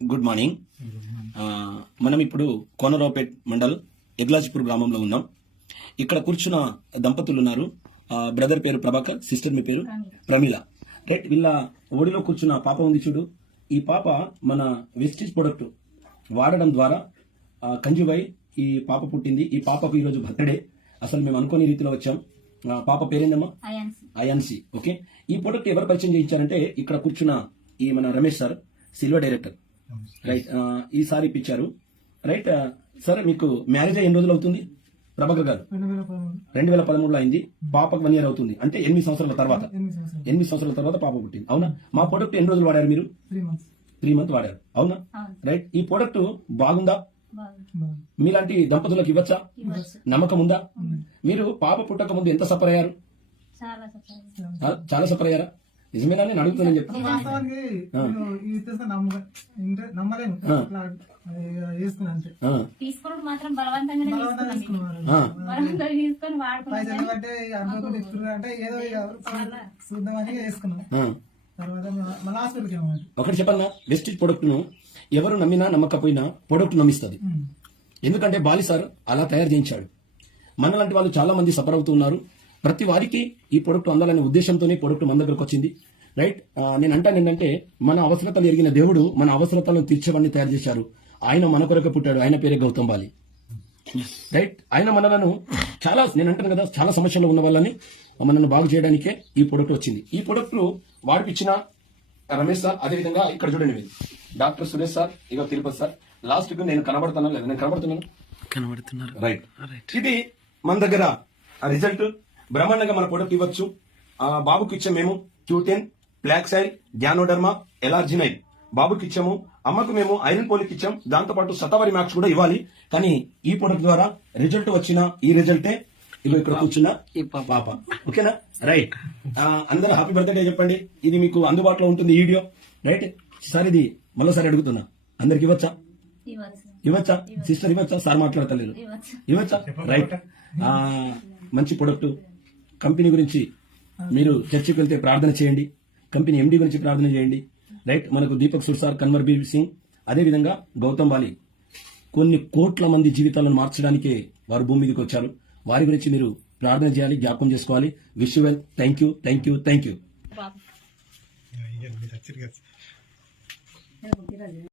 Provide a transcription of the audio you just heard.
Good morning ఆ, మనం ఇప్పుడు కోనరావుపేట్ మండల్ ఎగ్లాజిపూర్ గ్రామంలో ఉన్నాం. ఇక్కడ కూర్చున్న దంపతులు ఉన్నారు బ్రదర్ పేరు ప్రభాకర్ సిస్టర్ మీ పేరు ప్రమీల. రైట్ వీళ్ళ ఒడిలో కూర్చున్న పాప ఉంది చూడు. ఈ పాప మన వెస్టీజ్ ప్రొడక్ట్ వాడడం ద్వారా కంజువై ఈ పాప పుట్టింది. ఈ పాపకు ఈరోజు బర్త్డే. అసలు మేము అనుకోని రీతిలో వచ్చాం. పాప పేరేందమ్మా? అయాన్సి. INC okay. ఈ ప్రొడక్ట్ ఎవరు పరిచయం చేయించారంటే ఇక్కడ కూర్చున్న ఈ మన Ramesh sir silver director right ఈసారి ఇప్పించారు. రైట్ సార్ మీకు మ్యారేజ్ ఎన్ని రోజులు అవుతుంది? ప్రభాకర్ గారు. రెండు వేల పదమూడులో అయింది. పాపకు వన్ ఇయర్ అవుతుంది. అంటే ఎనిమిది సంవత్సరాల తర్వాత. ఎనిమిది సంవత్సరాలు. తర్వాత పాప పుట్టింది. అవునా? మా ప్రొడక్ట్ ఎన్ని రోజులు వాడారు మీరు? త్రీ మంత్ వాడారు. అవునా? రైట్ ఈ ప్రొడక్ట్ బాగుందా? మీలాంటి దంపతులకు ఇవ్వచ్చా? ఇవ్వచ్చు. నమ్మకం ఉందా. మీరు పాప పుట్టక ముందు ఎంత సఫర్ అయ్యారు చాలా సఫర్ అయ్యారా నిజమేనా? నేను అడుగుతున్నాను చెప్పి నమ్మలేను. మాత్రం బలవంతంగా ఒకటి చెప్పన్నా? వెస్టిజ్ ప్రొడక్ట్ను ఎవరు నమ్మినా నమ్మకపోయినా ప్రొడక్ట్ నమ్మిస్తుంది. ఎందుకంటే బాలి సార్ అలా తయారు చేయించాడు. మనలాంటి వాళ్ళు చాలా మంది సఫర్ అవుతూ ఉన్నారు. ప్రతి వారికి ఈ ప్రొడక్ట్ అందాలనే ఉద్దేశంతోనే ప్రొడక్ట్ మన దగ్గరకు వచ్చింది. రైట్ నేను అంటాను ఏంటంటే మన అవసరతలు ఎరిగిన దేవుడు మన అవసరతలను తీర్చేవాడిని తయారు చేశారు. ఆయన మన కొరకు పుట్టాడు ఆయన పేరే గౌతమ్ బాలి. రైట్ ఆయన మనలను చాలా నేను అంటాను కదా చాలా సమస్యలు ఉన్న వాళ్ళని మనల్ని బాగు చేయడానికే ఈ ప్రొడక్ట్ వచ్చింది. ఈ ప్రొడక్ట్ వాడిపించిన రమేష్ సార్ అదే విధంగా ఇక్కడ చూడండి మీరు. డాక్టర్ సురేష్ సార్ ఇక తిరుపతి సార్. లాస్ట్ నేను కనబడుతున్నా లేదా నేను కనబడుతున్నాను. కనబడుతున్నారు. రైట్ ఇది మన దగ్గర రిజల్ట్ బ్రహ్మాండంగా మన ప్రొడక్ట్ ఇవ్వచ్చు. ఆ, బాబుకి ఇచ్చాం మేము క్యూటెన్ బ్లాక్ సైల్ గ్యానోడర్మా ఎలార్జినైల్ బాబుకి ఇచ్చాము. అమ్మకు మేము ఐరన్ పోలిక్ ఇచ్చాం. దాంతో పాటు శతావరి మ్యాక్స్ కూడా ఇవ్వాలి. కానీ ఈ ప్రొడక్ట్ ద్వారా రిజల్ట్ వచ్చిన ఈ రిజల్టే ఇగో ఇక్కడ కూర్చున్న పాప. ఓకేనా? రైట్ ఆ, అందరూ హ్యాపీ బర్త్డే చెప్పండి. ఇది మీకు అందుబాటులో ఉంటుంది ఈ వీడియో. రైట్ సార్ ఇది మరోసారి అడుగుతున్నా. అందరికి ఇవ్వచ్చా? ఇవ్వచ్చు? సిస్టర్ ఇవ్వచ్చా? సార్ మాట్లాడతలేరు ఇవ్వచ్చు? ఇవ్వచ్చా? రైట్. ఆ, మంచి ప్రొడక్ట్ కంపెనీ గురించి మీరు చర్చికి వెళ్తే ప్రార్థన చేయండి. కంపెనీ ఎండి గురించి ప్రార్థన చేయండి. రైట్. మనకు దీపక్ సుర్సార్ కన్వర్ బీర్ సింగ్. అదే విధంగా గౌతమ్ బాలి. కొన్ని కోట్ల మంది జీవితాలను మార్చడానికే వారు భూమి మీదకి వచ్చారు. వారి గురించి మీరు ప్రార్థన చేయాలి జ్ఞాపకం చేసుకోవాలి. Wish well thank you thank you thank you